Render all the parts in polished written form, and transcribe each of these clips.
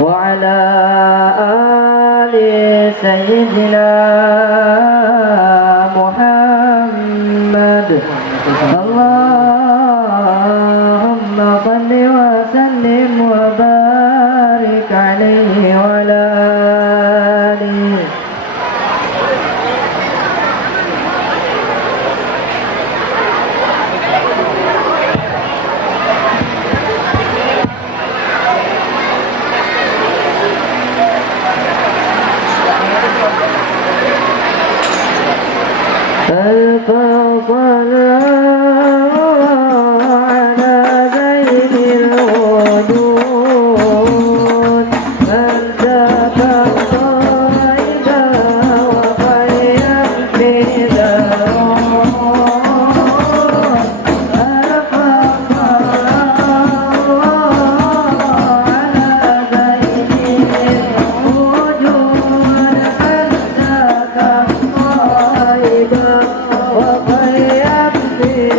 وعلى آل سيدنا محمد اللهم صل وسلم وبارك عليه وعلى آله ألف صلاة على زين الوجود أنت كالطيب وخير بدرون ألف صلاة على زين الوجود أنت كالطيب وخير بدرون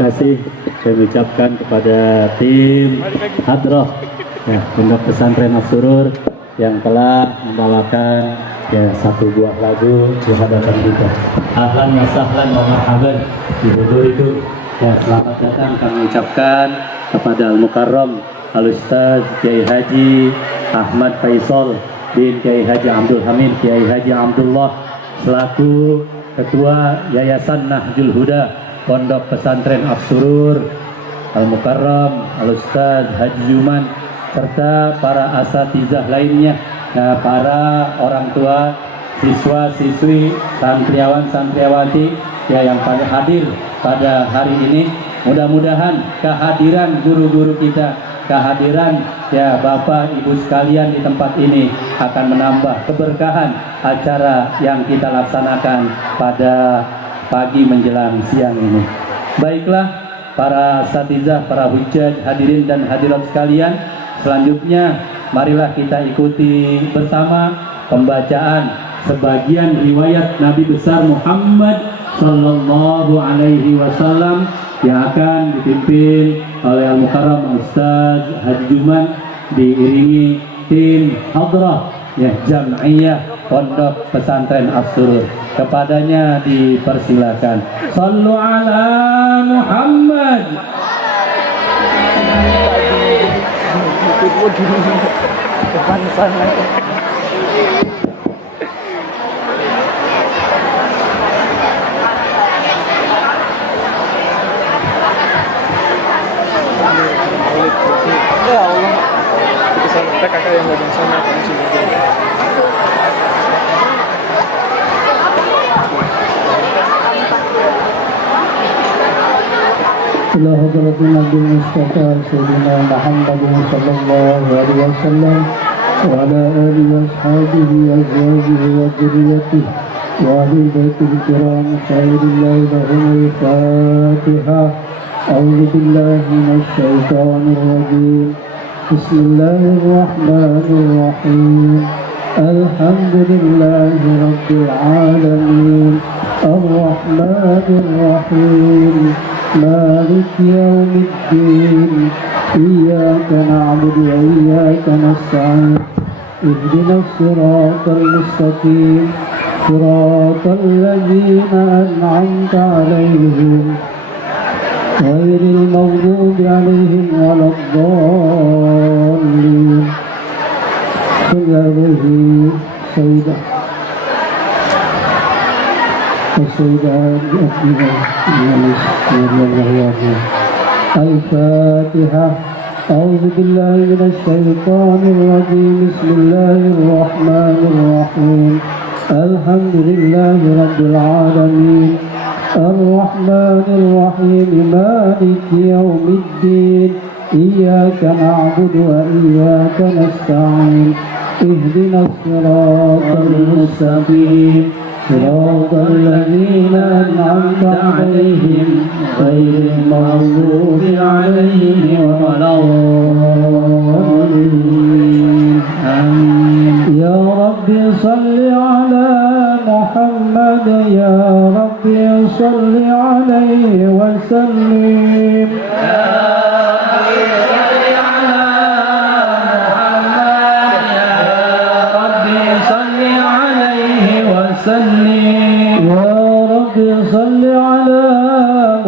kasih saya ucapkan kepada tim Hadroh ya, Pondok Pesantren As-Surur yang telah membawakan ya satu buah lagu di hadapan kita. Ahlan wa sahlan wa marhaban di hudurikum. Ya, selamat datang kami ucapkan kepada Al-Mukarram Al-Ustaz Kiai Haji Ahmad Faisal bin Kiai Haji Abdul Hamid Kiai Haji Abdullah selaku Ketua Yayasan Nahjul Huda Pondok Pesantren As-Surur, Al-Mukarram Al-Ustaz Haji Yuman, serta para asatizah lainnya, para orang tua, siswa-siswi, santriawan-santriawati ya yang pada hadir pada hari ini. Mudah-mudahan kehadiran guru-guru kita, kehadiran ya Bapak Ibu sekalian di tempat ini akan menambah keberkahan acara yang kita laksanakan pada pagi menjelang siang ini. Baiklah para asatizah, para hujjah, hadirin dan hadirat sekalian, selanjutnya marilah kita ikuti bersama pembacaan sebagian riwayat Nabi besar Muhammad Sallallahu Alaihi Wasallam yang akan dipimpin oleh Al-Mukarram Ustaz Haji Juman diiringi tim Hadrah ya Jam'iyah Pondok Pesantren As-Surur. Kepadanya dipersilakan. Sallu ala Muhammad. Depan sana. Ya Allah, kita sampai kakak yang bagian sana kamu sini. إلى حضرة النبي المصطفى سيدنا محمد صلى الله عليه وسلم وعلى آله وأصحابه وأزواجه وذريته وأهل البيت الكرام خير الله لهم الفاتحة. أعوذ بالله من الشيطان الرجيم. بسم الله الرحمن الرحيم. الحمد لله رب العالمين الرحمن الرحيم مالك يوم الدين إياك نعبد وإياك نستعين اهدنا الصراط المستقيم صراط الذين أنعمت عليهم غير المغضوب عليهم ولا الضالين. صلى عليه سيدنا الفاتحة. أعوذ بالله من الشيطان الرجيم. بسم الله الرحمن الرحيم. الحمد لله رب العالمين الرحمن الرحيم مالك يوم الدين إياك نعبد وإياك نستعين اهدنا الصراط المستقيم صراط الذين أنعمت عليهم غير المغضوب عليهم ولا الضالين. آمين. يا رب صل على محمد يا رب صل عليه وسلم.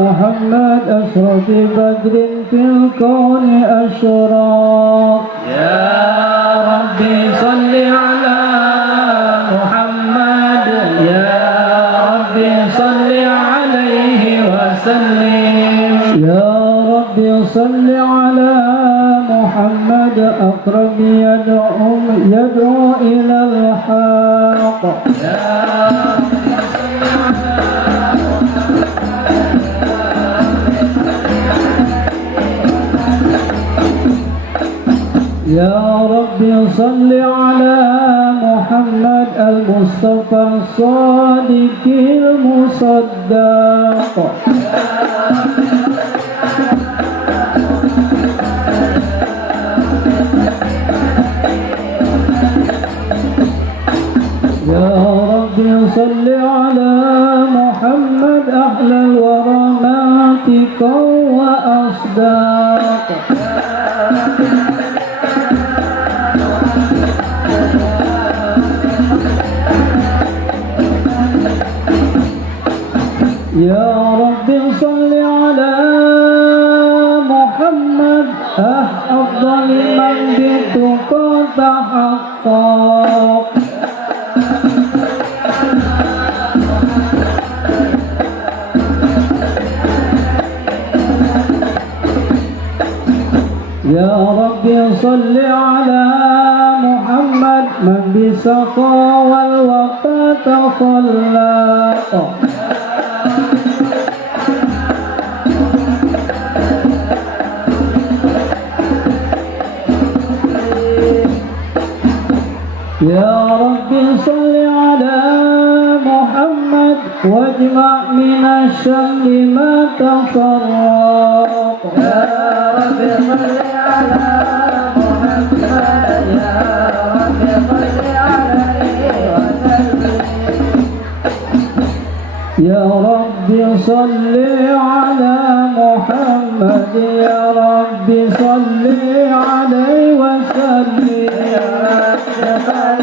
محمد أشرف بدر في الكون أشراق. يا ربي صل على محمد يا ربي صل عليه وسلم. يا ربي صل على محمد أقرب يدعو إلى الحق. يا ربي صل على محمد المصطفى الصادق المصدق. يا ربي صل على محمد أحلى الورى ما يا رب صل على محمد أفضل من بالتقى تحقق. يا رب صل على محمد من بالسقى والوفا تخلق. يا رب صل على محمد واجمع من الشمل ما تفرق. يا رب صل على محمد يا رب صل عليه وسلم. يا رب صل على محمد يا رب صل عليه وسلم. يا رب صل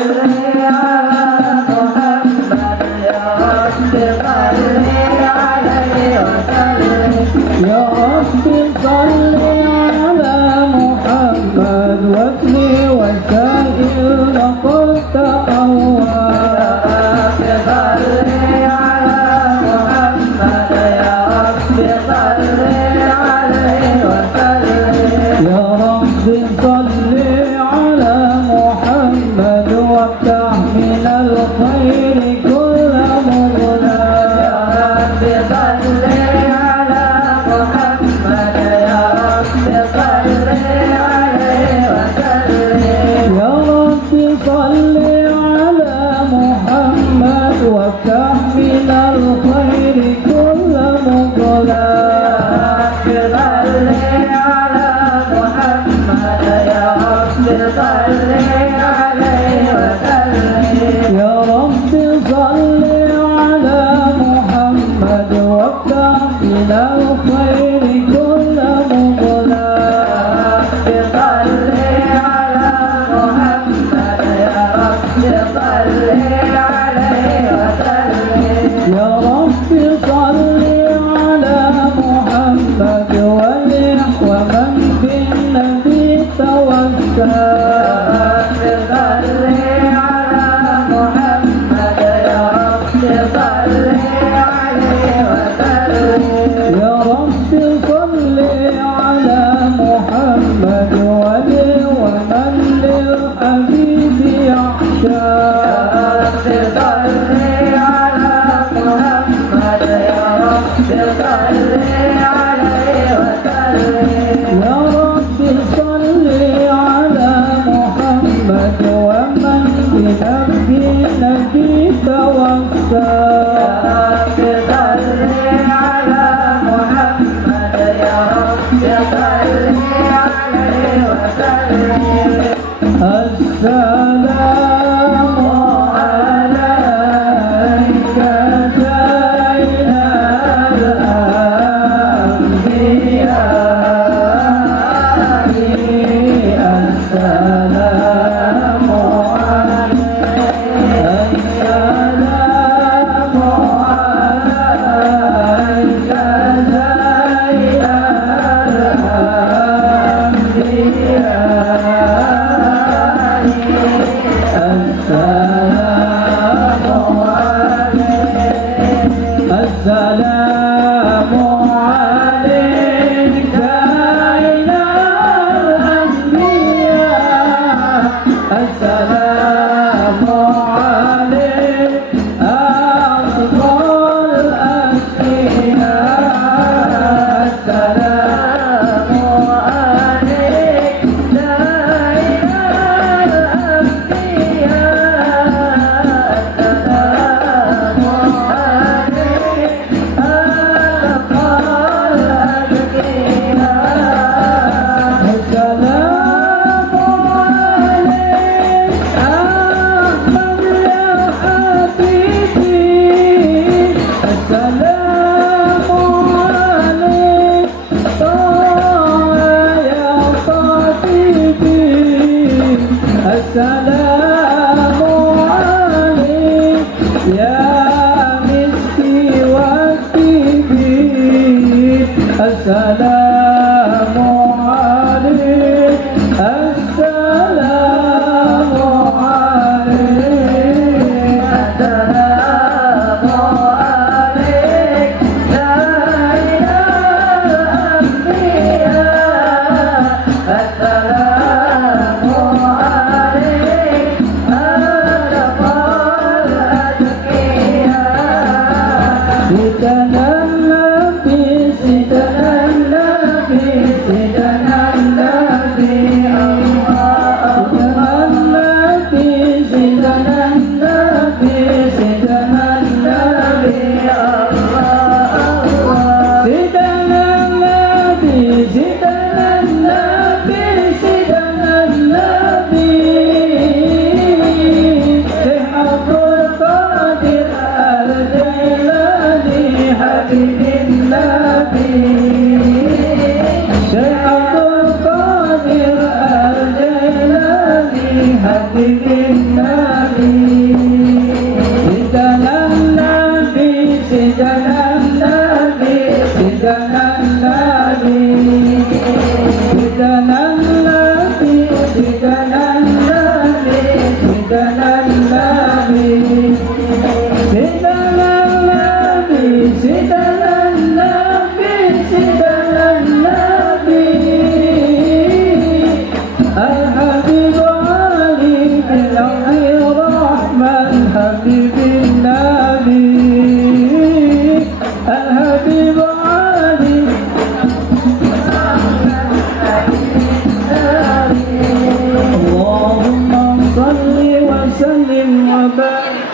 على محمد يا رب صل عليه وسلم. يا رب صل على محمد واسلي وسائل نقلت أهواء. يا رب صل على محمد يا رب صل عليه وسلم. يا رب صل على محمد وافتح من الخير كل مغلق. يا رب صل على محمد يا رب صل عليه وسلم. يا رب صل على محمد وافتح من الخير كل مغلق. صل على محمد يا رب صل عليه وسلم. يا رب صل على محمد وافتح من الخير كل مغلق. صل على محمد يا رب صل عليه وسلم. يا رب صل على محمد ومن بالنبي توسل. صل على محمد يا رب صل عليه وسلم. يا رب صل على محمد ومن للحبيب يحشى. صل على محمد يا رب صل عليه وسلم. يا رب صل على محمد ومن بنبي توسل. صل على محمد يا رب صل عليه وسلم. السلام عليك سيد الأنبياء. السلام عليك السلام عليك سيد الأنبياء. السلام عليك إلى الأنبياء. habibin nabi Sidanan nabi Sidanan nabi Sidanan nabi Sidanan nabi Sidanan nabi Sidanan nabi Sidanan nabi Sidanan nabi Sidanan nabi Al-Habib Ali bin Rahman Habibin Nabi Al-Habib Ali Allahumma salli wa sallim wa barik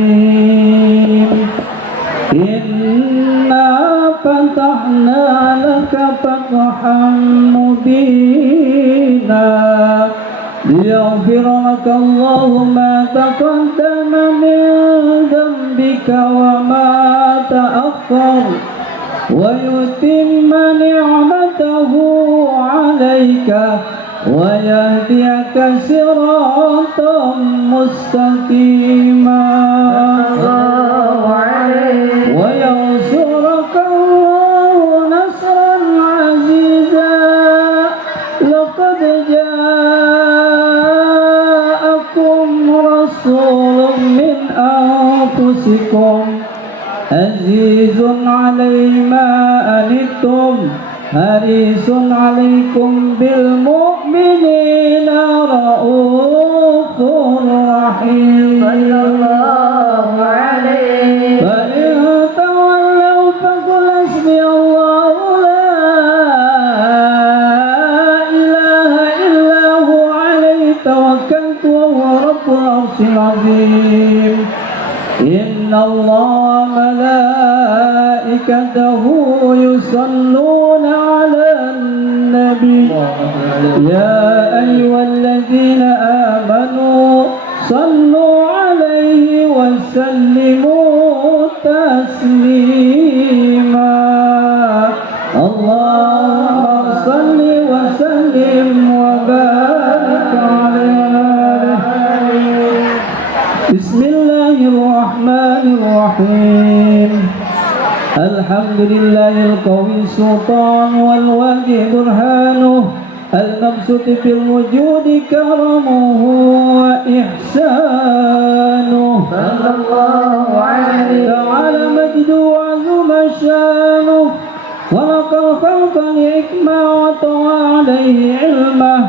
Bismillahirrahmanirrahim Inna fatahna laka fathan mubina liyaghfira laka Allahu ma taqaddama min dhanbika wa ma ta'akhkhar wa yutimma ni'matahu 'alayka wa yahdiyaka siratan mustaqima وينصرك الله نصرا عزيزا لقد جاءكم رسول من أنفسكم عزيز عليه ما أنتم حريص عليكم بالمؤمنين رؤوف رحيم فإن تولوا فقل حسبي الله لا إله إلا هو عليه توكلت وهو رب العرش العظيم إن الله ملائكته يصلون على النبي يا أيها الذين آمنوا صلوا عليه وسلموا تسليما اللهم صل وسلم وبارك عليه بسم الله الرحمن الرحيم الحمد لله القوي السلطان والوادي برهانه المبسوط في الوجود كرمه وإحسانه صلى الله عليه تعالى مجده وعظم شانه خلق الخلق لحكمة وطوى عليه علمه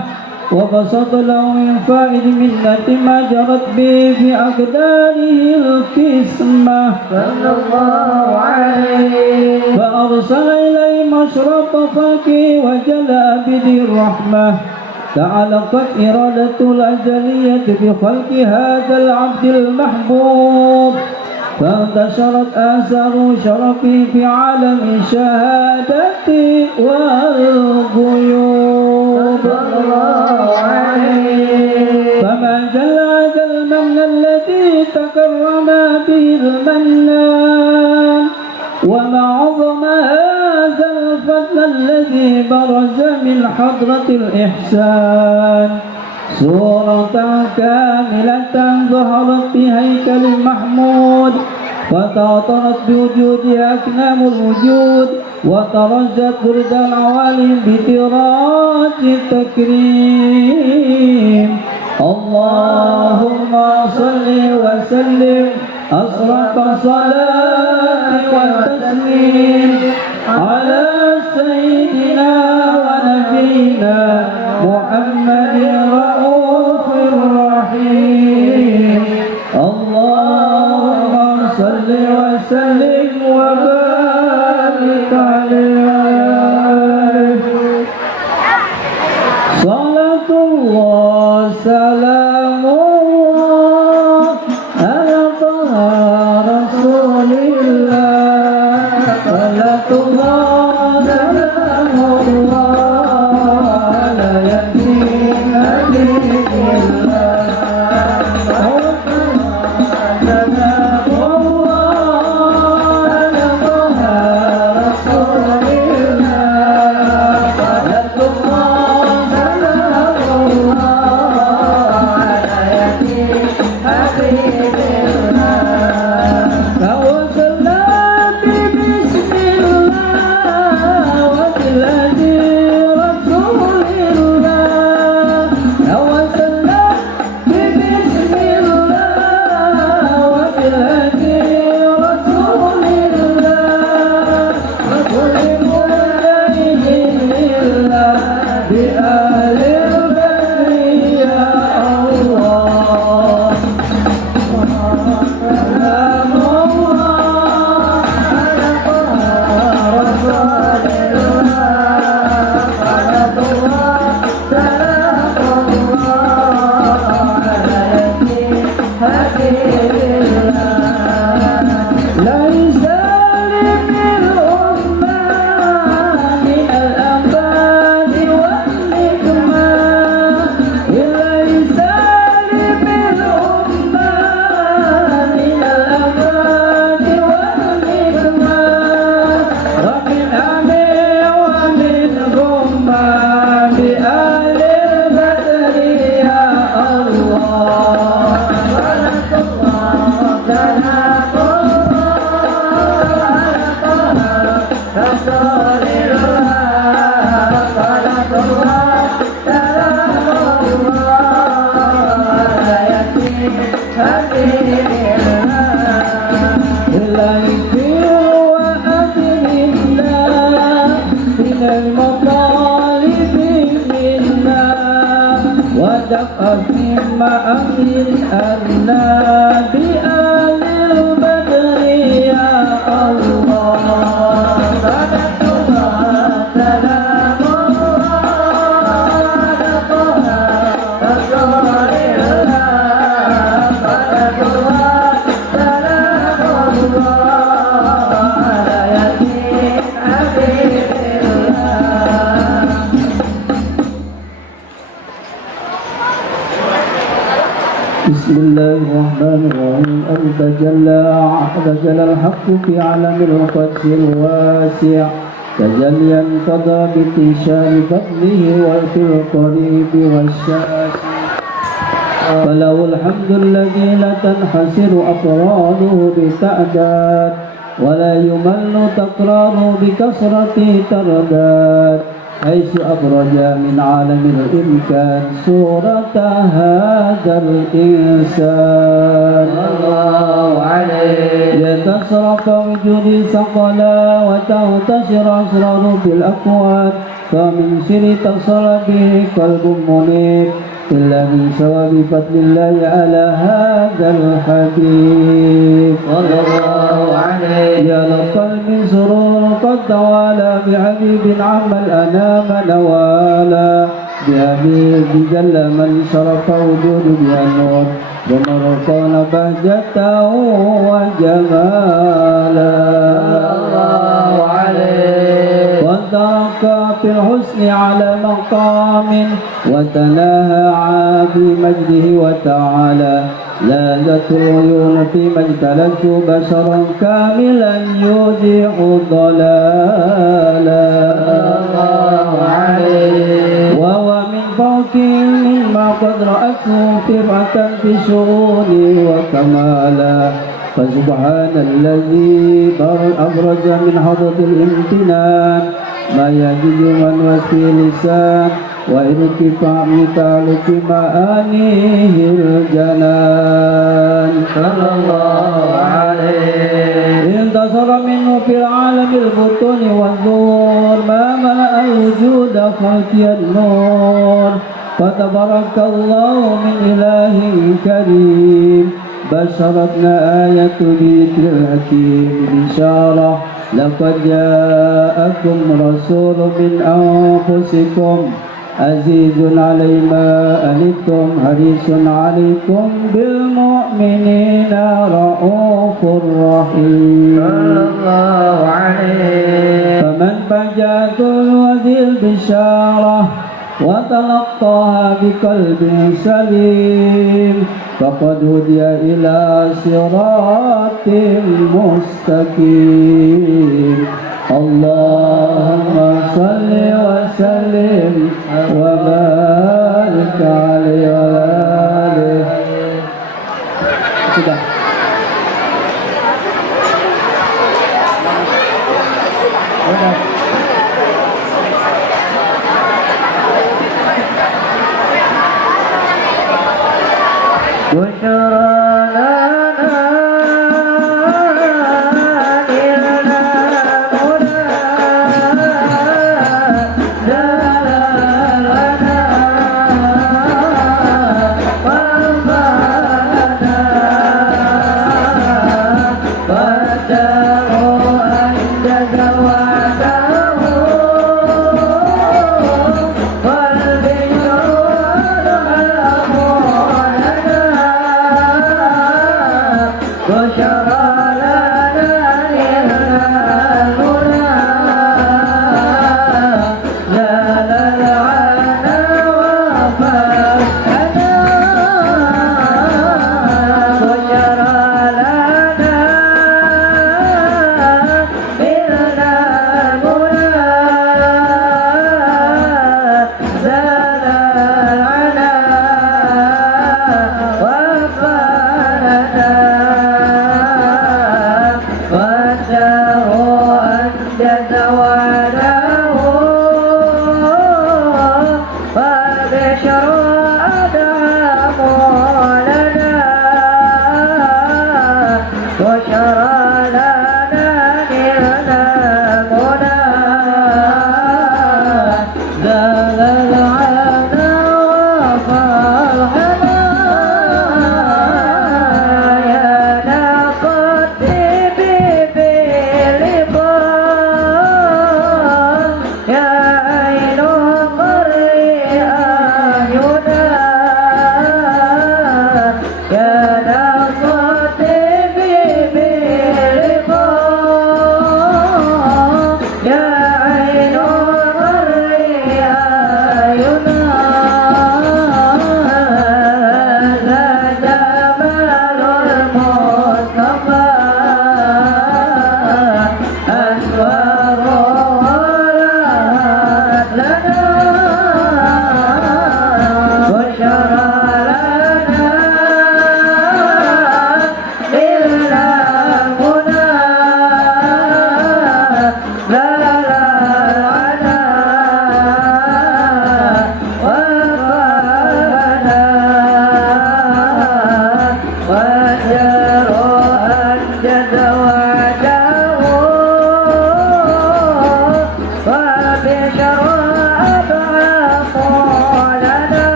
وبسط له من فائد منة ما جرت به في أقداره القسمة صلى الله عليه فأرسل إليه مشرق خلقه وجلى بذي الرحمة تعلقت إرادة الأزلية بخلق هذا العبد المحبوب فانتشرت آثار شرفه في عالم الشهادة والغيوب فما جل هذا المن الذي تكرم به المنان وما عظم هذا الفضل الذي برز من حضرة الإحسان صورة كاملة ظهرت بهيكل محمود وتعطرت بوجودها أكنام الوجود وترجت برد العوالم بتراج التكريم اللهم صل وسلم أصرف صلاة والتسليم على سيدنا ونبينا محمد رؤوف رحيم اللهم صل وسلم وبارك عليه صلاة الله سلام الله على طه رسول الله صلاة الله سلام الله على ياسين حبيب الله صلاة الله المطالب منا ودفع مما أمر أنا بآل البدر يا الله صلاة الله سلام الله على طه رسول الله صلاة الله سلام الله على ياسين حبيب الله. بسم الله الرحمن الرحيم. تجلى الحق في عالم القدس الواسع تجليا قضى بانتشار فضله وفي القريب والشاسع فله الحمد الذي لا تنحسر أفراده بتعداد ولا يمل تكراره بكثرة ترداد حيث أخرج من عالم الإمكان صورة هذا الإنسان الله عليه لتصرف وجود ثقلا وتنتشر أسرار في الأكوان فمن سر اتصل به قلب منيب إلا من ثواب فضل الله على هذا الحبيب صلى الله عليه يا للقلب سرور قد توالى بحبيب عم الأنام نوالا بحبيب جل من شرف وجود بها النور ومرقان بهجته وجمالا الله عليه وانترك في الحسن على مقام وتناهى بمجده وتعالى لاذت العيون فيما اجتلته بشرا كاملا يودع ضلالا الله عليه وهو من فوق مما قد رأته فرعة في شؤونه وكمالا فسبحان الذي أبرز من حضرة الامتنان ما يجد من وسي لسان وارتفاع تعلق معانيه الجنان صلى الله عليه انتصر منه في العالم البطون والظهور ما ملأ الوجود خلقي النور فتبارك الله من إله كريم بشرتنا آية بذكر الحكيم بشارة لقد جاءكم رسول من أنفسكم عزيز علي ما أنتم حريص عليكم بالمؤمنين رؤوف رحيم صلى الله عليه فمن فجأته هذه البشارة وتلقاها بقلب سليم فقد هدي إلى صراط مستقيم اللهم صل وسلم وبارك عليه وعلى آله. Sudah.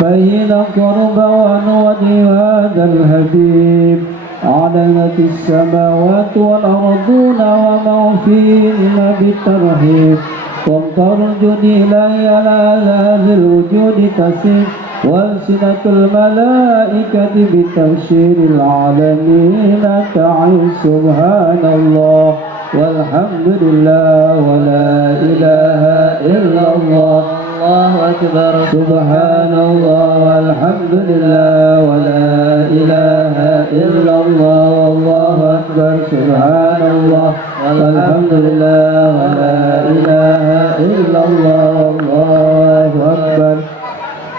فإن قرب ونودي هذا الحبيب أعلنت السماوات والأرضون وما فيهن بالترحيب وترجد إلي على هذا الوجود تسير وألسنة الملائكة بتبشير العالمين تعي سبحان الله والحمد لله ولا إله إلا الله الله أكبر سبحان الله والحمد لله ولا إله إلا الله والله أكبر سبحان الله والحمد لله ولا إله إلا الله والله أكبر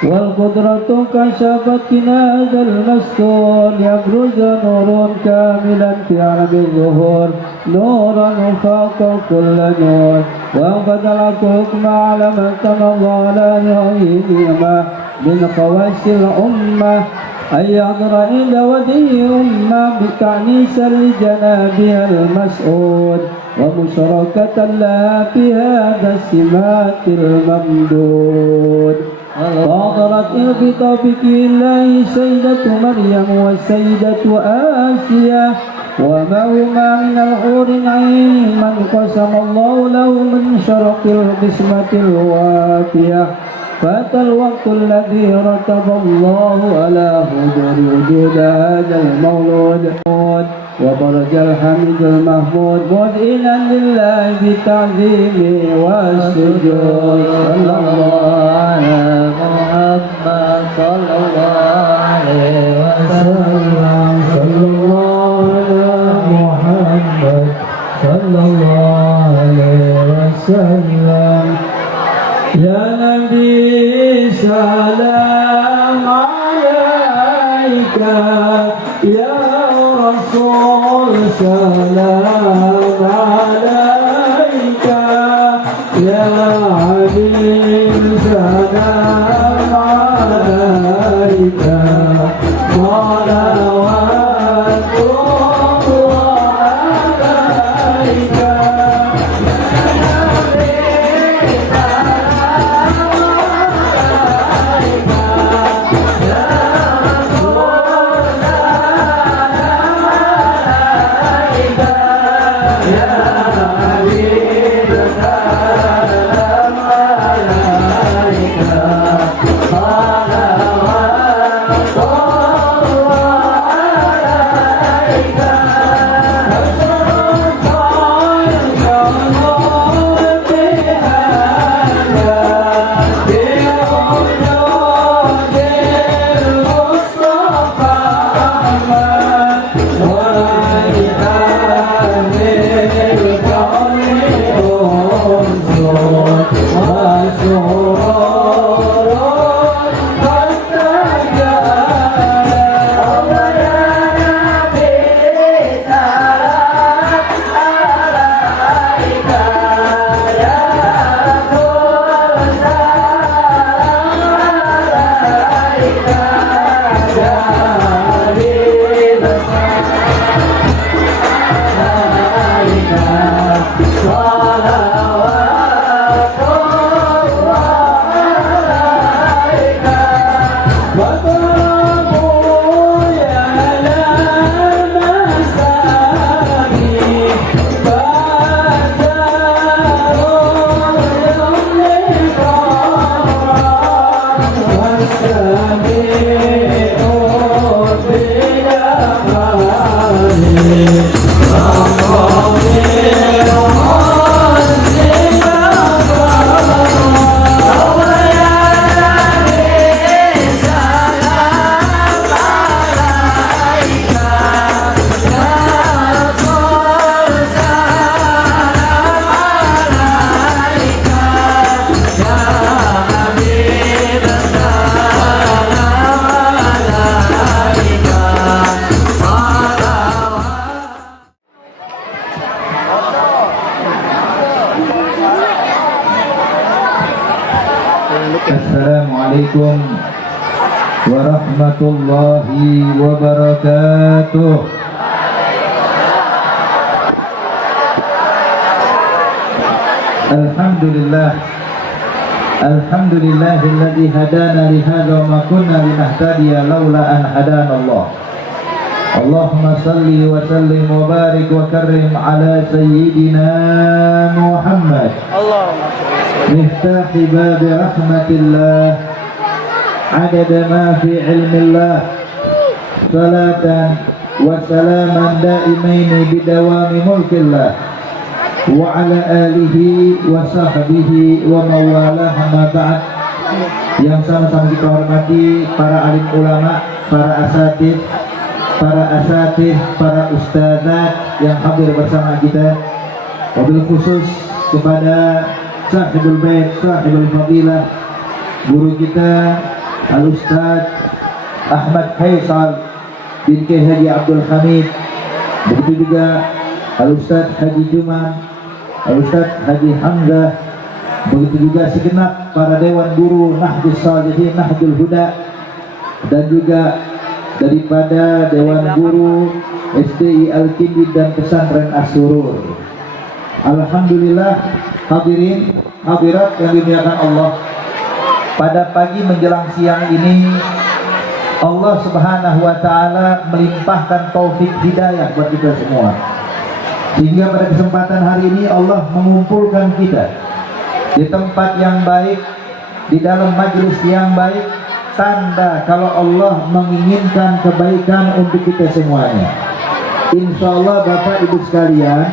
والقدرة كشفت هذا المستور يبرز نور كاملا في عالم الظهور نورا فوق كل نور وقد الحكم على من تمضى على يهيهما من خواص الأمة أن يحضر عند ودي أمة بتعنيس لجنابها المسعود ومشاركة لها في هذا السمات الممدود فاضرت بتوفيق الله سيدة مريم والسيدة آسيا وما هما من الحور العين من قسم الله له من شرق القسمة الوافية فأتى الوقت الذي رتب الله على حضور وجود هذا المولود وبرج الحميد المحمود مذئنا لله بالتعظيم والسجود صلى الله على محمد صلى الله عليه وسلم صلى الله على محمد صلى الله عليه وسلم يا نبي سلام عليك يا رسول سلام عليك يا حبيب سلام عليك صلوات الله عليك Assalamualaikum warahmatullahi wabarakatuh. Alhamdulillah, alhamdulillahilladzi hadana li hadza wa ma kunna linahtadiya laula an hadana Allah. Allahumma salli wa sallim wa barik wa karrim ala sayyidina Muhammad. Allahumma shalli مفتاح باب رحمة الله عدد ما في علم الله صلاة وسلاما دائمين بدوام ملك الله وعلى آله وصحبه ومن والاه ما بعد. Yang sama-sama kita hormati para alim ulama, para asatidz, para ustadzat yang hadir bersama kita, wabil khusus kepada Sahibul Bait, Sahibul Fadilah, guru kita Al-Ustadz Ahmad Faisal bin Kiai Haji Abdul Hamid, begitu juga Al-Ustadz Haji Juman, Al-Ustadz Haji Hamzah, begitu juga segenap para dewan guru Nahdus Salihin, Nahdul Huda, dan juga daripada dewan guru SDI Al-Kindi dan Pesantren As-Surur. Alhamdulillah, hadirin hadirat yang dimuliakan Allah, pada pagi menjelang siang ini Allah Subhanahu wa taala melimpahkan taufik hidayah buat kita semua, sehingga pada kesempatan hari ini Allah mengumpulkan kita di tempat yang baik, di dalam majelis yang baik, tanda kalau Allah menginginkan kebaikan untuk kita semuanya. Insya Allah Bapak Ibu sekalian,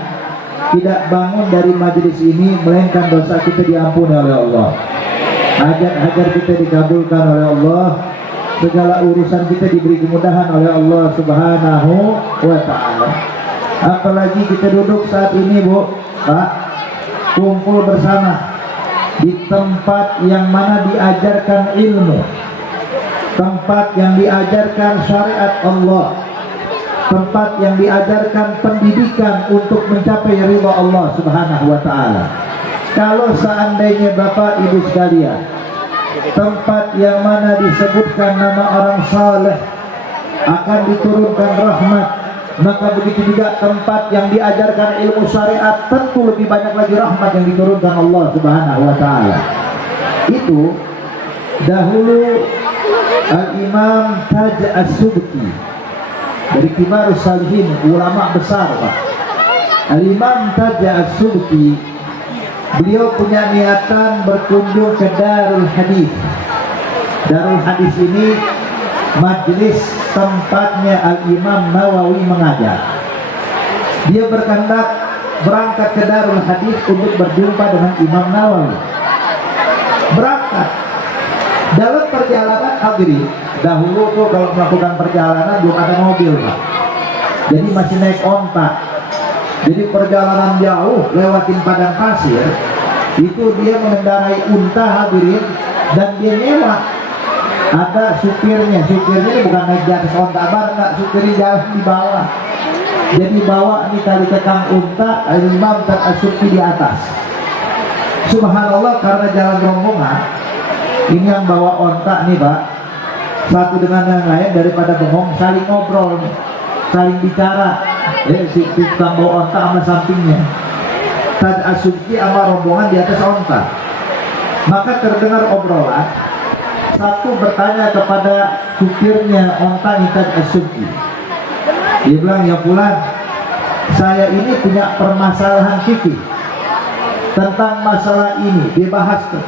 tidak bangun dari majelis ini melainkan dosa kita diampuni oleh Allah, hajat-hajat kita dikabulkan oleh Allah, segala urusan kita diberi kemudahan oleh Allah Subhanahu wa ta'ala. Apalagi kita duduk saat ini, Bu, Pak, kumpul bersama di tempat yang mana diajarkan ilmu, tempat yang diajarkan syariat Allah, tempat yang diajarkan pendidikan untuk mencapai ridha Allah Subhanahu wa ta'ala. kalau seandainya Bapak Ibu sekalian, tempat yang mana disebutkan nama orang saleh akan diturunkan rahmat, maka begitu juga tempat yang diajarkan ilmu syariat tentu lebih banyak lagi rahmat yang diturunkan Allah Subhanahu wa taala. Itu dahulu Al-Imam Taj As-Subki dari Kibarus Salihin, ulama besar Pak. Al-Imam Taj As-Subki, beliau punya niatan berkunjung ke Darul Hadis. Darul Hadis ini majelis tempatnya Al-Imam Nawawi mengajar. Dia berkehendak berangkat ke Darul Hadis untuk berjumpa dengan Imam Nawawi. Berangkat dalam perjalanan hadirin, dahulu tuh kalau melakukan perjalanan belum ada mobil Pak, jadi masih naik onta. Jadi perjalanan jauh lewatin padang pasir itu dia mengendarai unta hadirin, dan dia nyewa. Ada supirnya ini bukan naik di atas onta bar, enggak, supirnya jalan di bawah. Jadi bawa nih tali kekang unta, Imam Taj As-Subki di atas. Subhanallah, karena jalan rombongan, ini yang bawa onta nih Pak, satu dengan yang lain daripada bengong, saling ngobrol nih, saling bicara. Si tukang bawa onta sama sampingnya, Taj As-Subki sama rombongan di atas onta. Maka terdengar obrolan. Satu bertanya kepada supirnya onta Taj As-Subki. Dia bilang, ya Fulan, saya ini punya permasalahan fikih. Tentang masalah ini dia bahas tuh.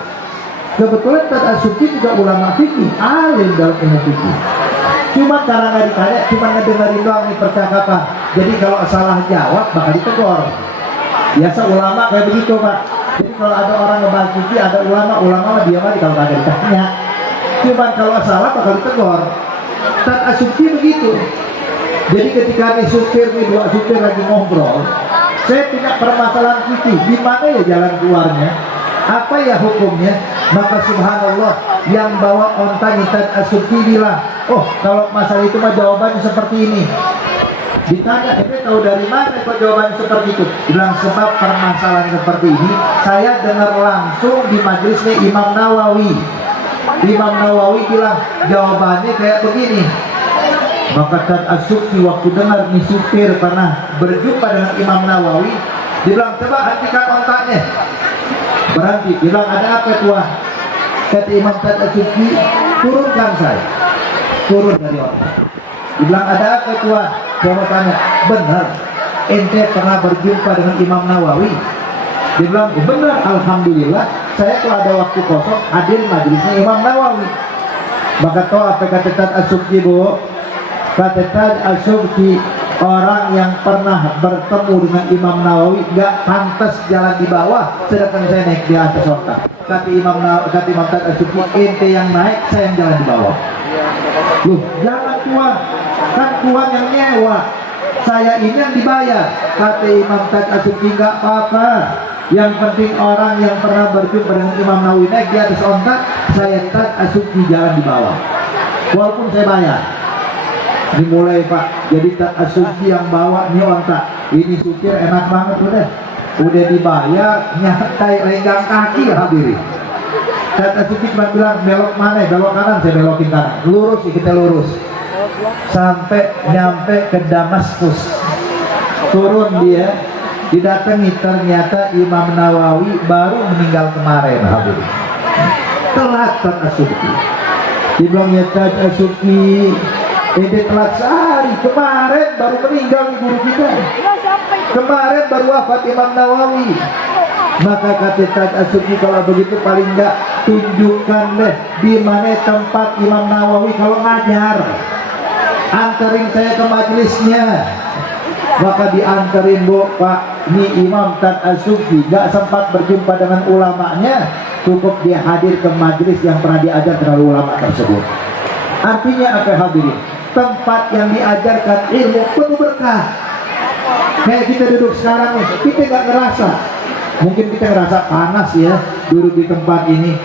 Kebetulan Taj As-Subki juga ulama fikih, alim dalam ilmu fikih. Cuma karena nggak ditanya, cuma ngedengerin doang nih percakapan. Jadi kalau salah jawab bakal ditegur. Biasa ulama kayak begitu Pak. Jadi kalau ada orang ngebahas fikih, ada ulama diam aja kalau nggak ditanya. Cuma kalau salah bakal ditegur. Taj As-Subki begitu. Jadi ketika nih dua supir lagi ngobrol, saya punya permasalahan fikih, di mana ya jalan keluarnya? Apa ya hukumnya? Maka subhanallah, yang bawa onta Taj As-Subki bilang, oh kalau masalah itu mah jawabannya seperti ini. Ditanya, ini tahu dari mana kok jawabannya seperti itu? Bilang, sebab permasalahan seperti ini saya dengar langsung di majelisnya Imam Nawawi. Imam Nawawi bilang jawabannya kayak begini. Maka Taj As-Subki waktu dengar nih supir pernah berjumpa dengan Imam Nawawi, dia bilang, coba hentikan ontanya. Berhenti, dia bilang, ada apa tuan? Kata Imam Taj As-Subki, turunkan saya. Turun dari onta. Dia bilang, ada apa tuan? Coba tanya, benar ente pernah berjumpa dengan Imam Nawawi? Dia bilang, benar, alhamdulillah, saya kalau ada waktu kosong hadir majelisnya Imam Nawawi. Maka tahu apa kata Taj As-Subki, Bu? Kata Taj As-Subki, orang yang pernah bertemu dengan Imam Nawawi gak pantas jalan di bawah, sedangkan saya naik di atas onta. Kata Imam Taj As-Subki, ente yang naik, saya yang jalan di bawah. Loh, jangan tuan, kan tuan yang nyewa, saya ini yang dibayar. Kata Imam Taj As-Subki, gak apa-apa, yang penting orang yang pernah berjumpa dengan Imam Nawawi naik di atas onta, saya Taj As-Subki jalan di bawah, walaupun saya bayar. Dimulai Pak, jadi Taj As-Subki yang bawa nih onta. Ini supir enak banget udah dibayar, nyantai renggang kaki hadirin. Taj As-Subki cuma bilang, belok mana? Belok kanan, saya belokin kanan. Lurus, kita lurus. Sampai nyampe ke Damaskus. Turun dia, didatangi, ternyata Imam Nawawi baru meninggal kemarin hadirin. Telat Taj As-Subki. Dibilang, ya Taj As-Subki, ente telat sehari, kemarin baru meninggal guru kita, kemarin baru wafat Imam Nawawi. Maka kata Taj As-Subki, kalau begitu paling enggak tunjukkan deh di mana tempat Imam Nawawi kalau ngajar, anterin saya ke majelisnya. Maka dianterin, Bu, Pak, ini Imam Taj As-Subki gak sempat berjumpa dengan ulamanya, cukup dia hadir ke majelis yang pernah diajar oleh ulama tersebut. Artinya apa hadirin? Tempat yang diajarkan ilmu penuh berkah. Kayak kita duduk sekarang nih, kita nggak ngerasa. Mungkin kita ngerasa panas ya duduk di tempat ini.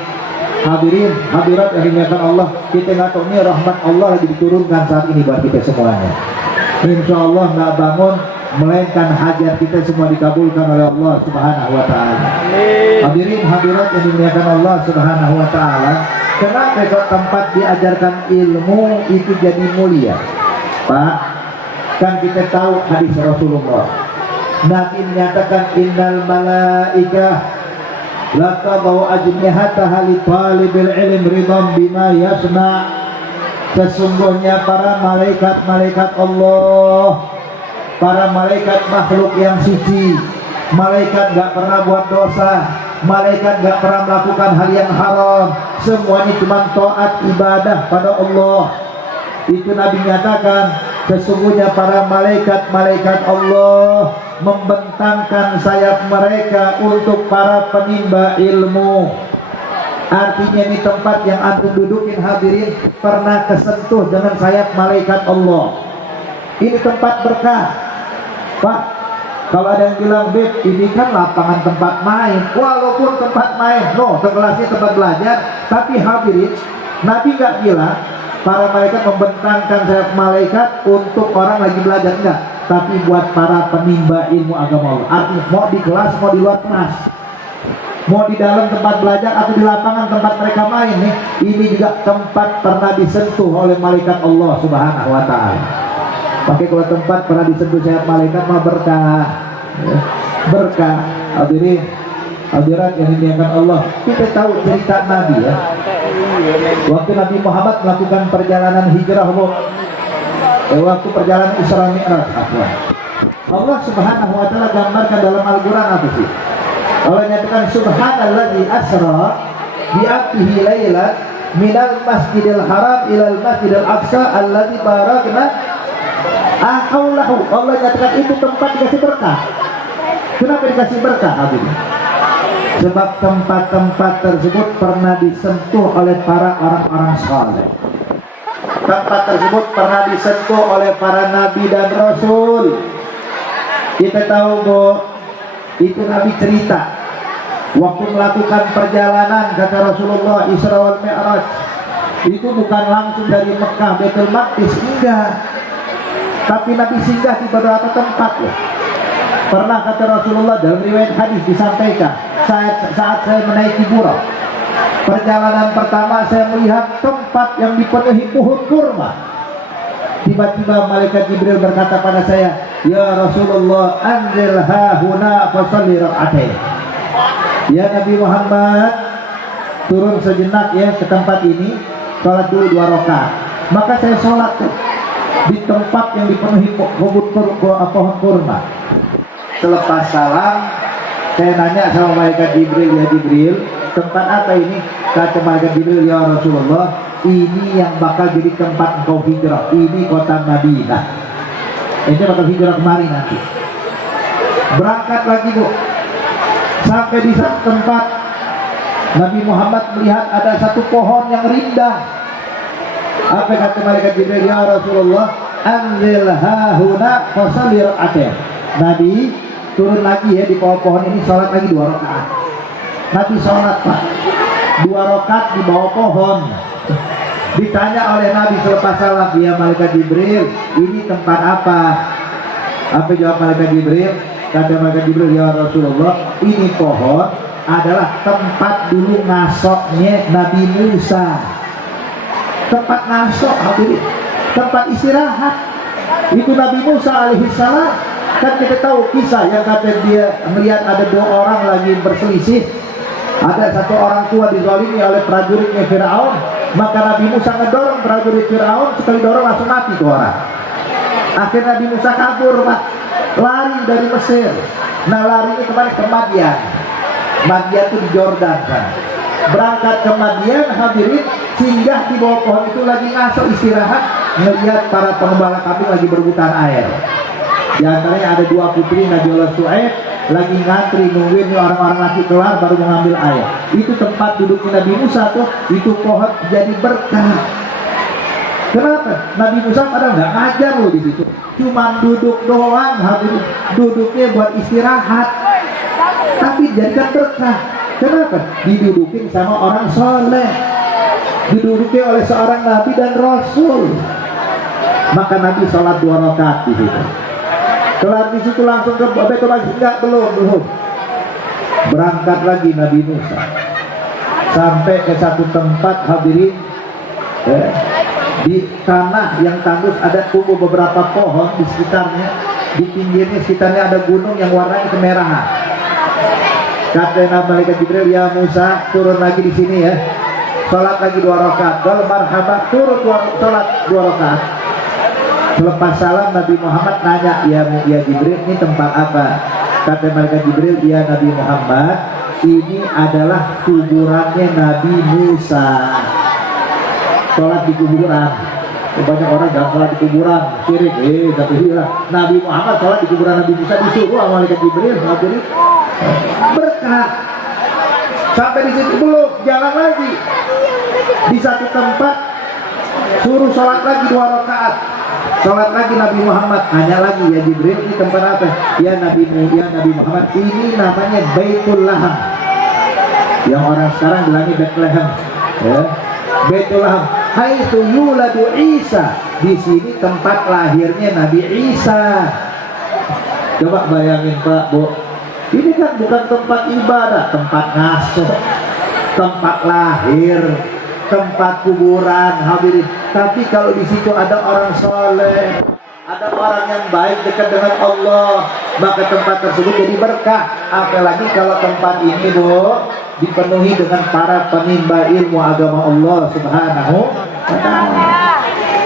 Hadirin, hadirat yang dimuliakan Allah, kita nggak tahu ini rahmat Allah lagi diturunkan saat ini buat kita semuanya. Insya Allah nggak bangun melainkan hajat kita semua dikabulkan oleh Allah Subhanahu wa taala. Hadirin hadirat yang dimuliakan Allah Subhanahu wa taala, kenapa kok tempat diajarkan ilmu itu jadi mulia? Pak, kan kita tahu hadis Rasulullah. Nabi menyatakan innal malaikah la tadau ajnihataha li talibil ilm ridham bima yasna. Sesungguhnya para malaikat-malaikat Allah, para malaikat makhluk yang suci, malaikat gak pernah buat dosa, malaikat gak pernah melakukan hal yang haram, semuanya cuma taat ibadah pada Allah. Itu Nabi nyatakan, sesungguhnya para malaikat-malaikat Allah membentangkan sayap mereka untuk para penimba ilmu. Artinya ini tempat yang antum dudukin hadirin pernah kesentuh dengan sayap malaikat Allah. Ini tempat berkah. Pak, kalau ada yang bilang, Beb, ini kan lapangan tempat main. Walaupun tempat main, kelasnya tempat belajar. Tapi hadirin, Nabi nggak bilang para malaikat membentangkan sayap malaikat untuk orang lagi belajar, enggak. Tapi buat para penimba ilmu agama Allah. Artinya mau di kelas, mau di luar kelas, mau di dalam tempat belajar atau di lapangan tempat mereka main nih, ini juga tempat pernah disentuh oleh malaikat Allah Subhanahu wa taala. Pakai kalau tempat pernah disentuh sayap malaikat mah berkah. Ya, berkah. Hadirin, hadirat yang dimuliakan Allah. Kita tahu cerita Nabi ya. Waktu Nabi Muhammad melakukan perjalanan hijrah, waktu perjalanan Isra Mi'raj, Allah Subhanahu wa taala gambarkan dalam Al-Qur'an apa sih? Allah nyatakan subhanalladzi asra bi abdihi lailan minal masjidil haram ilal masjidil aqsa alladzi barakna ahaulahu. Allah nyatakan itu tempat dikasih berkah. Kenapa dikasih berkah? Sebab tempat-tempat tersebut pernah disentuh oleh para orang-orang saleh. Tempat tersebut pernah disentuh oleh para nabi dan rasul. Kita tahu itu Nabi cerita waktu melakukan perjalanan, kata Rasulullah, Isra wal Mi'raj itu bukan langsung dari Mekah Baitul Maqdis, enggak, tapi Nabi singgah di beberapa tempat loh. Pernah kata Rasulullah dalam riwayat hadis disampaikan, saat saya menaiki buraq, perjalanan pertama saya melihat tempat yang dipenuhi pohon kurma. Tiba-tiba malaikat Jibril berkata pada saya, ya Rasulullah, anzil hahuna fasalli rak'atain. Ya Nabi Muhammad, turun sejenak ya ke tempat ini, sholat dulu 2 rakaat. Maka saya sholat tuh di tempat yang dipenuhi pohon kurma. Selepas salam, saya nanya sama malaikat Jibril, ya Jibril, tempat apa ini? Kata malaikat Jibril, ya Rasulullah, ini yang bakal jadi tempat engkau hijrah. Ini kota Madinah. Ini bakal hijrah kemari nanti. Berangkat lagi sampai di satu tempat, Nabi Muhammad melihat ada satu pohon yang rindang. Apa kata malaikat Jibril, ya Rasulullah, anzil hahuna fasalli rak'atain. Nabi turun lagi ya di bawah pohon ini, sholat lagi 2 rakaat. Nabi sholat Pak 2 rakaat di bawah pohon. Ditanya oleh Nabi selepas salam, ya malaikat Jibril, ini tempat apa? Apa jawab malaikat Jibril? Kata malaikat Jibril, ya Rasulullah, ini pohon adalah tempat dulu ngasoknya Nabi Musa. Tempat ngasok, tempat istirahat. Itu Nabi Musa alaihissalam. Kan kita tahu kisah yang kata dia melihat ada 2 orang lagi berselisih. Ada satu orang tua dizalimi oleh prajuritnya Firaun. Maka Nabi Musa ngedorong prajurit Firaun, sekali dorong langsung mati 2 orang. Akhirnya Nabi Musa kabur Pak, lari dari Mesir. Nah larinya kemana? Ke Madian. Madian itu di Jordan kan. Berangkat ke Madian, hadirin, singgah di bawah pohon itu lagi ngaso istirahat, melihat para pengembala kambing lagi berebutan air. Di antaranya ada 2 putri Nabi Allah Shu'aib lagi ngantri nungguin orang-orang laki kelar baru mengambil air. Itu tempat duduknya Nabi Musa tuh, itu pohon jadi berkah. Kenapa? Nabi Musa padahal nggak ngajar loh di situ, cuma duduk doang, habis duduknya buat istirahat, tapi jadikan berkah. Kenapa? Didudukin sama orang soleh, diduduki oleh seorang Nabi dan Rasul. Maka Nabi sholat 2 rakaat di situ. Kelar di situ langsung ke Baitul Maqdis? Enggak, belum. Berangkat lagi Nabi Musa sampai ke satu tempat hadirin, di tanah yang tandus ada tumbuh beberapa pohon di sekitarnya, di pinggirnya sekitarnya ada gunung yang warnanya kemerahan. Kata malaikat Jibril, ya Musa turun lagi di sini ya, sholat lagi 2 rakaat. Qal marhaba, turun sholat 2 rakaat. Selepas salam Nabi Muhammad nanya, ya Jibril, ini tempat apa? Kata malaikat Jibril, ya Nabi Muhammad, ini adalah kuburannya Nabi Musa. Sholat di kuburan. Banyak orang jangan sholat di kuburan, syirik. Tapi Nabi Muhammad sholat di kuburan Nabi Musa, disuruh sama malaikat Jibril. Berkah. Sampai di situ belum, jalan lagi. Di satu tempat suruh sholat lagi 2 rakaat. Sholat lagi Nabi Muhammad, hanya lagi, ya Jibril, ini tempat apa? Ya Nabi Muhammad, ini namanya Baitul Laham. Yang orang sekarang bilangnya Bethlehem, ya. Baitul Laham, haitsu yuladu Isa. Di sini tempat lahirnya Nabi Isa. Coba bayangin Pak, Bu, ini kan bukan tempat ibadah, tempat ngasuh, tempat lahir, tempat kuburan hadirin. Tapi kalau di situ ada orang soleh, ada orang yang baik dekat dengan Allah, maka tempat tersebut jadi berkah. Apalagi kalau tempat ini, Bu, dipenuhi dengan para penimba ilmu agama Allah Subhanahu wa ta'ala.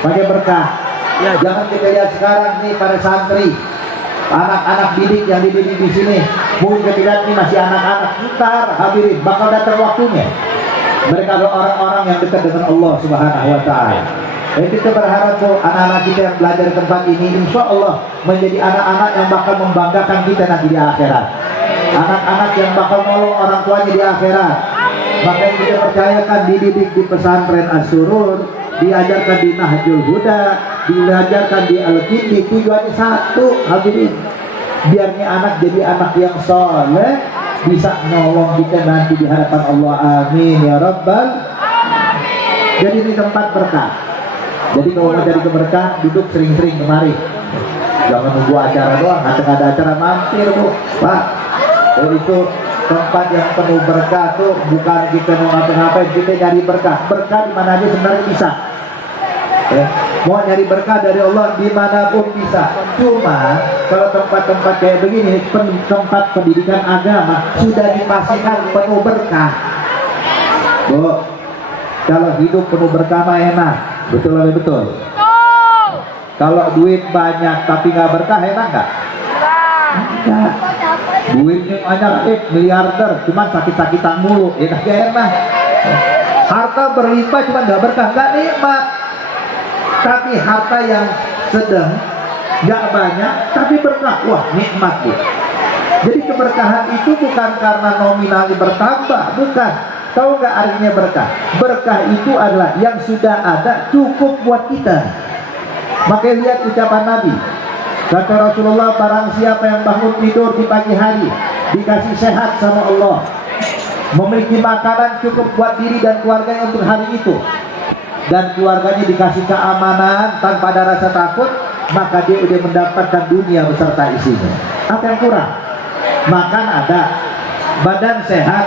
Pakai berkah. Jangan kita lihat sekarang nih para santri, anak-anak didik yang dididik di sini, mungkin kita lihat ini masih anak-anak, ntar hadirin bakal datang waktunya mereka adalah orang-orang yang dekat dengan Allah Subhanahu wa ta'ala. Jadi kita berharap tuh anak-anak kita yang belajar di tempat ini insya Allah menjadi anak-anak yang bakal membanggakan kita nanti di akhirat. Anak-anak yang bakal nolong orang tuanya di akhirat. Makanya kita percayakan dididik di pesantren As-Surur, diajarkan di Nahjul Huda, diajarkan di Al-Kindi. Tujuannya satu, hadirin, biarnya anak jadi anak yang soleh, bisa nolong kita nanti di hadapan Allah. Amin ya Rabbal. Jadi ini tempat berkah. Jadi kalau mau cari keberkahan, duduk sering-sering kemari. Jangan nunggu acara doang, ada acara mampir tuh, Pak. Itu tempat yang penuh berkah tuh, bukan kita mau ngapa-ngapain, kita nyari berkah. Berkah di mana aja sebenarnya bisa. Mau nyari berkah dari Allah dimanapun bisa. Cuma kalau tempat-tempat kayak begini, tempat pendidikan agama sudah dipastikan penuh berkah. Bu, kalau hidup penuh berkah mah enak, betul atau betul? Kalau duit banyak tapi nggak berkah, enak nggak? Enggak. Duitnya banyak, miliarder, cuma sakit-sakitan mulu, enak gak enak. Harta berlimpah cuma nggak berkah, nggak nikmat. Tapi harta yang sedang, nggak banyak tapi berkah, wah nikmat bu. Jadi keberkahan itu bukan karena nominalnya bertambah, bukan. Tahu nggak artinya berkah? Berkah itu adalah yang sudah ada cukup buat kita. Makanya lihat ucapan Nabi, kata Rasulullah, barang siapa yang bangun tidur di pagi hari dikasih sehat sama Allah, memiliki makanan cukup buat diri dan keluarganya untuk hari itu, dan keluarganya dikasih keamanan tanpa ada rasa takut, maka dia udah mendapatkan dunia beserta isinya. Apa yang kurang? Makan ada, badan sehat,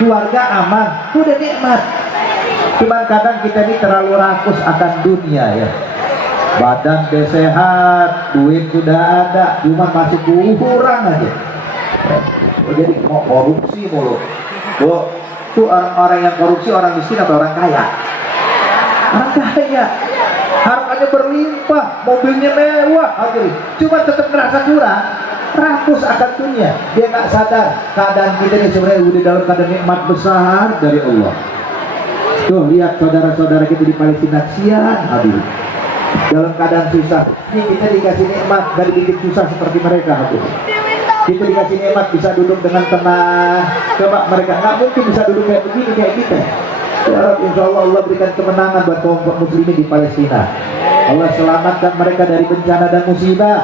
keluarga aman, udah nikmat. Cuman kadang kita ini terlalu rakus akan dunia ya. Badan udah sehat, duit sudah ada, cuma masih kurang aja. Jadi mau korupsi mulu. Bu, itu orang-orang yang korupsi orang miskin atau orang kaya? Orang kaya, hartanya berlimpah, mobilnya mewah, cuma tetap merasa kurang, rakus akan dunia. Dia nggak sadar keadaan kita ini sebenarnya udah dalam keadaan nikmat besar dari Allah. Tuh lihat saudara-saudara kita di Palestina, kasihan hadirin, dalam keadaan susah. Ini kita dikasih nikmat dari bikin susah seperti mereka hadirin. Kita dikasih nikmat bisa duduk dengan tenang. Coba mereka nggak mungkin bisa duduk kayak begini kayak kita. Ya Rabbi, insya Allah Allah berikan kemenangan buat kaum muslimin di Palestina. Allah selamatkan mereka dari bencana dan musibah,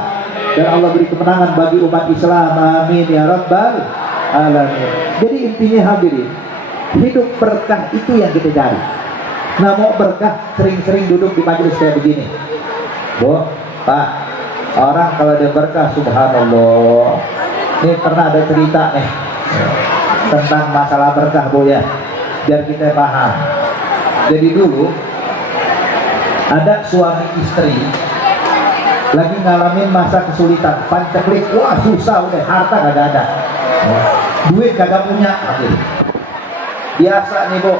dan Allah beri kemenangan bagi umat Islam. Amin ya Rabbal alamin. Jadi intinya hadirin, hidup berkah itu yang kita cari. Nah mau berkah, sering-sering duduk di majelis kayak begini. Bu, Pak, Orang kalau dia berkah, subhanallah. Ini pernah ada cerita nih tentang masalah berkah, Bu, ya, biar kita paham. Jadi dulu ada suami istri lagi ngalamin masa kesulitan, panceklik, wah susah, udah harta kagak ada, duit kagak punya. Biasa nih, Bu,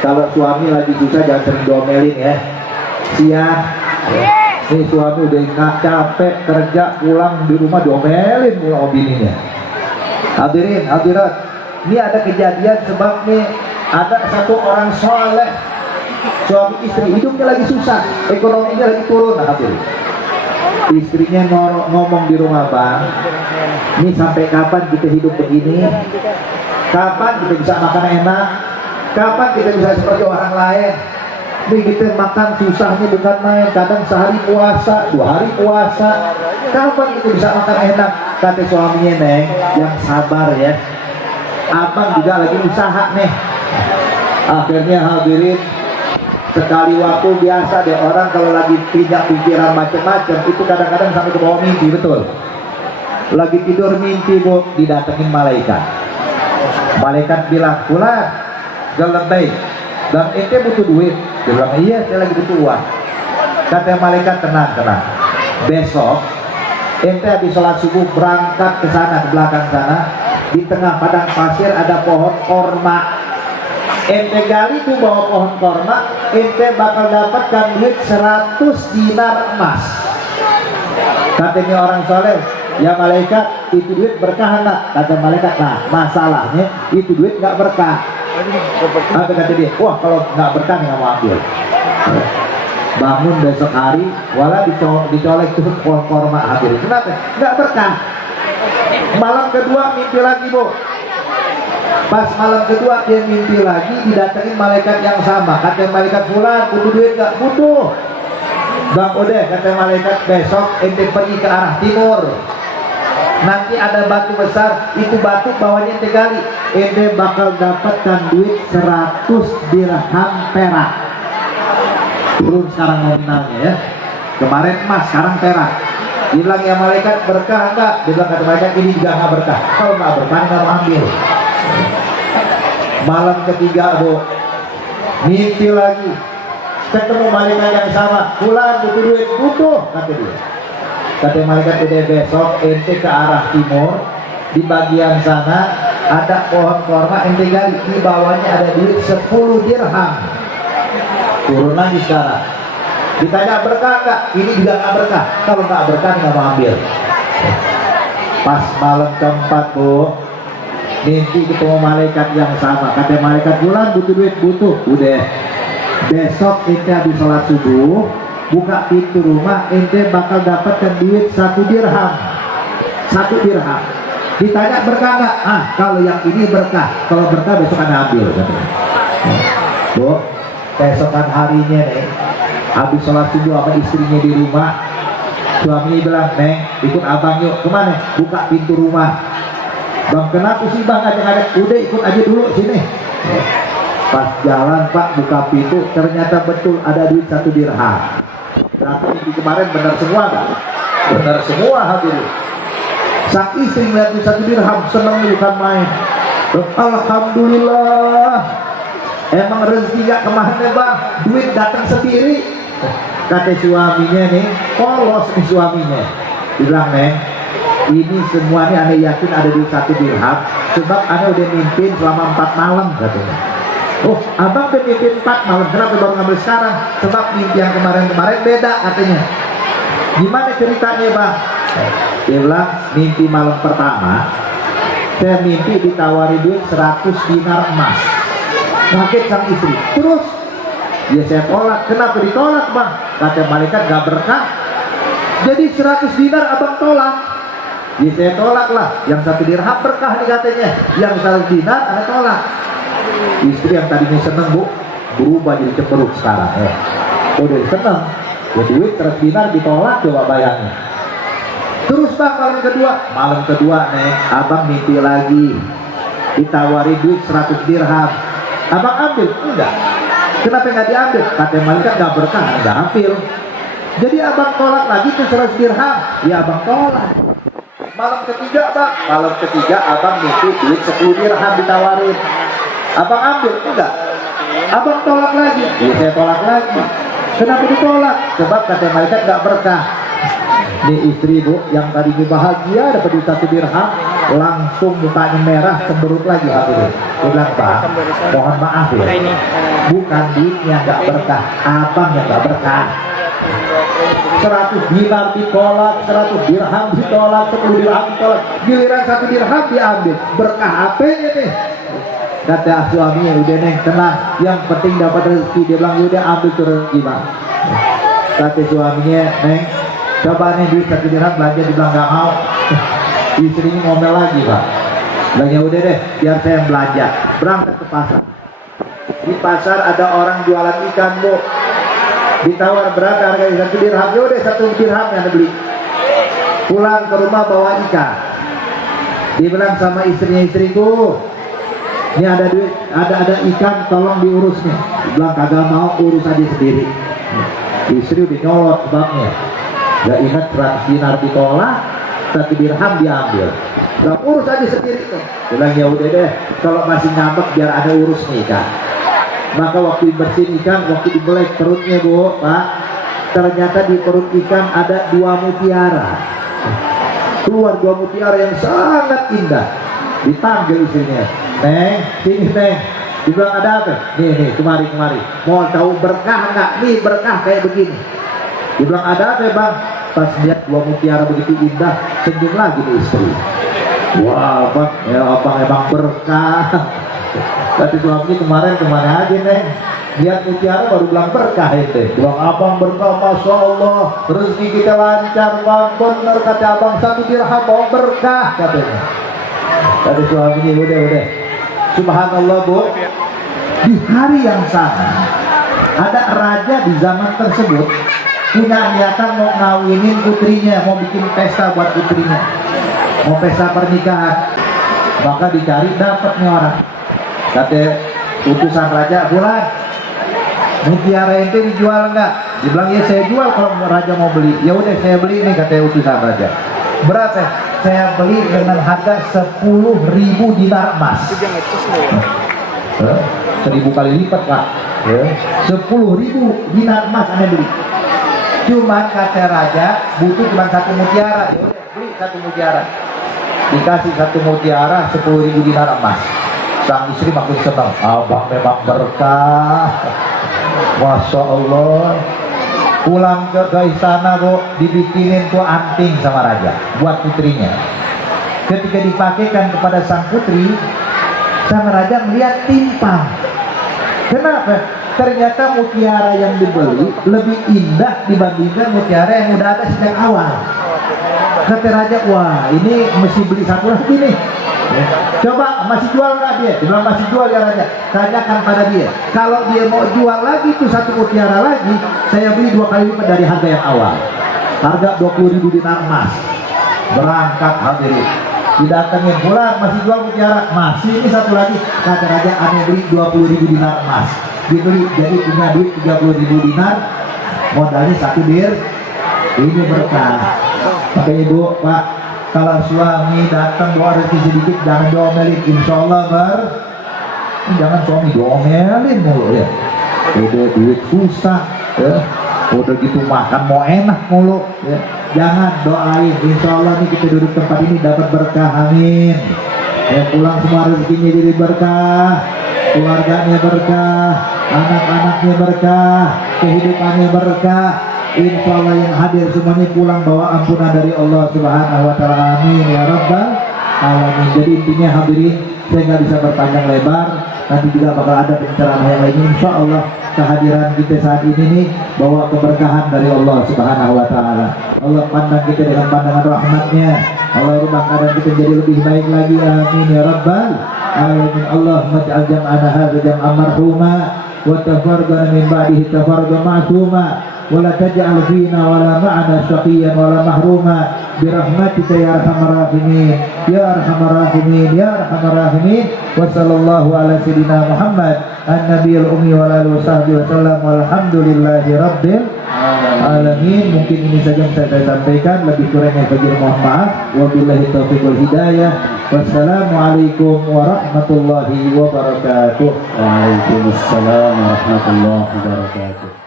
kalau suami lagi susah jangan sering domelin ya. Siang nih suami udah nggak capek kerja, pulang di rumah domelin mulu bininya. Hadirin hadirat, ini ada kejadian sebab nih ada satu orang soleh, suami istri hidupnya lagi susah, ekonominya lagi turun. Hadirin, istrinya ngomong di rumah, Bang, ini sampai kapan kita hidup begini? Kapan kita bisa makan enak? Kapan kita bisa seperti orang lain? Nih kita makan susahnya bukan main, kadang sehari puasa, 2 hari puasa. Kapan kita bisa makan enak? Kata suaminya, Neng, yang sabar ya, abang juga lagi usaha nih. Akhirnya hadirin, sekali waktu biasa deh orang kalau lagi punya pikiran macam-macam itu kadang-kadang sampai ke bawah mimpi, betul. Lagi tidur mimpi, Bu, didatengin malaikat. Malaikat bilang, "Fulan, lebay, dan ente butuh duit." Dia bilang, "Iya, saya lagi butuh uang." Kata malaikat, "Tenang, tenang. Besok ente habis sholat subuh berangkat ke sana, ke belakang sana. Di tengah padang pasir ada pohon korma. Ente gali tuh bawah pohon korma, ente bakal dapatkan duit 100 dinar emas." Katanya orang soleh, "Ya malaikat, itu duit berkah enggak?" Kata malaikat, "Nah, masalahnya itu duit nggak berkah." Kata dia, "Wah, kalau nggak berkah nggak mau ambil." Bangun besok hari, wala dicolek tuh pohon korma, hadir. Kenapa? Nggak berkah. Malam kedua mimpi lagi, Bu. Pas malam kedua dia mimpi lagi, didatengin malaikat yang sama. Kata malaikat, "Fulan, butuh duit nggak?" "Butuh." "Bang, udah," kata malaikat, "besok ente pergi ke arah timur. Nanti ada batu besar, itu batu bawahnya ente gali, ente bakal dapatkan duit 100 dirham perak." Turun sekarang nominalnya ya. Kemarin emas, sekarang perak. Bilang, "Ya malaikat, berkah enggak?" Dia bilang, kata malaikat, "Ini juga enggak berkah. Kalau enggak berkah enggak mau ambil." Malam ketiga, Bu, mimpi lagi, ketemu malaikat yang sama. "Pulang, butuh duit." "Butuh," kata dia. Kata malaikat, "Udah besok ente ke arah timur, di bagian sana ada pohon korma, ente gali, di bawahnya ada duit 10 dirham. Turun lagi sekarang. Ditanya, "Berkah enggak?" "Ini juga enggak berkah. Kalau enggak berkah enggak mau ambil." Pas malam keempat, Bu, mimpi ketemu malaikat yang sama. Kata malaikat, "Bulan, butuh duit." "Butuh." "Udah, besok ente habis sholat subuh, buka pintu rumah, ente bakal dapatkan duit 1 dirham. 1 dirham. Ditanya, "Berkah enggak?" "Ah, kalau yang ini berkah. Kalau berkah besok ada ambil." Katanya. Bu, keesokan harinya nih, habis sholat subuh sama istrinya di rumah, suami bilang, "Neng, ikut abang yuk." "Kemana?" "Buka pintu rumah." "Bang, kenapa sih bang ada?" "Udah, ikut aja dulu sini." Pas jalan, Pak, buka pintu, ternyata betul ada duit 1 dirham. Berarti minggu kemarin benar semua nggak? Benar semua, hadirin. Sang istri melihat duit 1 dirham, senang bukan main. "Alhamdulillah, emang rezeki gak kemana, Bang? Duit datang sendiri." Kata suaminya nih, polos nih suaminya. Bilang, "Neng, ini semua nih aneh yakin ada duit 1 dirham, sebab aneh udah mimpin selama 4 malam," katanya. "Oh, abang udah mimpin 4 malam, kenapa baru ngambil sekarang?" "Sebab mimpi yang kemarin-kemarin beda," katanya. "Gimana ceritanya, Bang?" Dia bilang, "Mimpi malam pertama, saya mimpi ditawari duit 100 dinar emas." Kaget sang istri. "Terus?" "Ya saya tolak." "Kenapa ditolak, Bang?" Kata malaikat, "Gak berkah." "Jadi 100 dinar abang tolak?" "Ya saya tolak lah, yang 1 dirham berkah nih," katanya. "Yang 100 dinar ada tolak." Istri yang tadinya seneng, Bu, berubah jadi cemberut sekarang ya. Udah seneng, ya duit 100 dinar ditolak, coba bayangin. "Terus Bang, malam kedua nih abang mimpi lagi ditawari duit 100 dirham. Abang ambil?" "Enggak." "Kenapa nggak diambil?" Kata malaikat, "Nggak berkah." "Nggak ambil." Jadi abang tolak lagi tuh 100 dirham. Ya abang tolak. Malam ketiga bang, malam ketiga abang nitip duit 10 dirham ditawarin. Abang ambil enggak? Abang tolak lagi. Ya saya tolak lagi. Kenapa ditolak? Sebab kata malaikat enggak berkah. Ini istri bu yang tadinya bahagia dapat duit 1 dirham, langsung mukanya merah cemberut lagi hatinya. Dia bilang, Pak, mohon maaf ya, bukan duitnya nggak berkah, abang yang nggak berkah. 100 dinar ditolak, 100 dirham ditolak, 10 dirham ditolak, giliran 1 dirham diambil. Berkah apanya nih? Kata suaminya, udah neng tenang, yang penting dapat rezeki. Dia bilang, udah ambil tuh rezeki bang. Kata suaminya, neng coba nih duit 1 dirham belanja, dibilang nggak mau. Istrinya ngomel lagi pak. Bilang ya udah deh, biar saya yang belanja. Berangkat ke pasar. Di pasar ada orang jualan ikan bu. Ditawar berapa harga 1 dirham? Ya udah 1 dirham yang beli. Pulang ke rumah bawa ikan. Dibilang sama istrinya, istriku, ini ada duit, ada ikan, tolong diurus nih. Dibilang kagak mau, urus aja sendiri. Istri udah nyolot sebabnya. Gak ingat 100 dinar ditolak, 1 dirham diambil. Gak urus aja sendiri tuh. Bilang ya udah deh, kalau masih ngambek biar ada urus nih ikan. Maka waktu bersihin ikan, waktu dibelek perutnya bu, pak, ternyata di perut ikan ada 2 mutiara. Keluar 2 mutiara yang sangat indah. Dipanggil istrinya, neng, sini neng. Dibilang ada apa? Nih, kemari. Mau tahu berkah nggak? Nih berkah kayak begini. Dibilang ada apa bang? Pas lihat 2 mutiara begitu indah, senyum lagi nih istri. Wah bang, ya abang emang berkah. Tapi suami kemarin kemana aja neng? Lihat mutiara baru bilang berkah itu. Bilang abang berkah, masya Allah. Rezeki kita lancar bang, bener kata abang 1 dirham mau berkah katanya. Kata suaminya udah. Subhanallah bu. Di hari yang sama ada raja di zaman tersebut punya niatan mau ngawinin putrinya, mau bikin pesta buat putrinya, mau pesta pernikahan. Maka dicari, dapat nih orang. Kata utusan raja, pulang, mutiara itu dijual enggak? Dibilang ya saya jual kalau raja mau beli. Ya udah saya beli nih, kata utusan raja. Berapa? Saya beli dengan harga 10.000 dinar emas. 1000 kali lipat pak. 10.000 dinar emas anda beli. Cuma kata raja butuh cuma 1 mutiara. Ya udah beli 1 mutiara. Dikasih 1 mutiara 10.000 dinar emas. Sang istri makin senang. Abang memang berkah. Masya Allah. Pulang ke istana bu, dibikinin tuh anting sama raja buat putrinya. Ketika dipakaikan kepada sang putri, sang raja melihat timpang. Kenapa? Ternyata mutiara yang dibeli lebih indah dibandingkan mutiara yang udah ada sejak awal. Kata raja, wah ini mesti beli 1 lagi nih. Coba masih jual nggak dia? Dia bilang masih jual ya raja. Tanyakan pada dia. Kalau dia mau jual lagi tuh 1 mutiara lagi, saya beli 2 kali lipat dari harga yang awal. Harga 20.000 dinar emas. Berangkat hadirin. Didatengin pulang, masih jual mutiara, masih ini 1 lagi. Kata raja, aneh beli 20.000 dinar emas. Dibeli, jadi punya duit 30.000 dinar. Modalnya 1 dir. Ini berkah. Makanya ibu, pak, kalau suami datang bawa rezeki sedikit, jangan diomelin. Insya Allah jangan suami diomelin mulu ya. Udah duit susah ya. Udah gitu makan mau enak mulu ya. Jangan, doain. Insya Allah nih kita duduk tempat ini dapat berkah, amin. Ya pulang semua rezekinya jadi berkah, keluarganya berkah, anak-anaknya berkah, kehidupannya berkah. Insya Allah yang hadir semuanya pulang bawa ampunan dari Allah Subhanahu wa ta'ala, amin ya rabbal alamin. Jadi intinya hadirin, saya nggak bisa berpanjang lebar, nanti juga bakal ada pencerahan yang lainnya. Insya Allah kehadiran kita saat ini nih bawa keberkahan dari Allah Subhanahu wa ta'ala. Allah pandang kita dengan pandangan rahmatnya. Allah rubah keadaan kita jadi lebih baik lagi, amin ya rabbal alamin. Allah maj'al jam'ana hadza jam'an marhuma wa tafarraqana min ba'dihi tafarruqan ma'suma. ولا تجعل فينا ولا معنا شقيا ولا محروما برحمتك يا ارحم الراحمين يا ارحم الراحمين يا ارحم الراحمين. وصلى الله على سيدنا محمد النبي الأمي وعلى آله وصحبه وسلم والحمد لله رب alamin. Mungkin ini saja yang saya sampaikan, lebih kurangnya bagi mohon maaf. Wabillahi taufiq wal hidayah. Wassalamualaikum warahmatullahi wabarakatuh. Waalaikumsalam warahmatullahi wabarakatuh.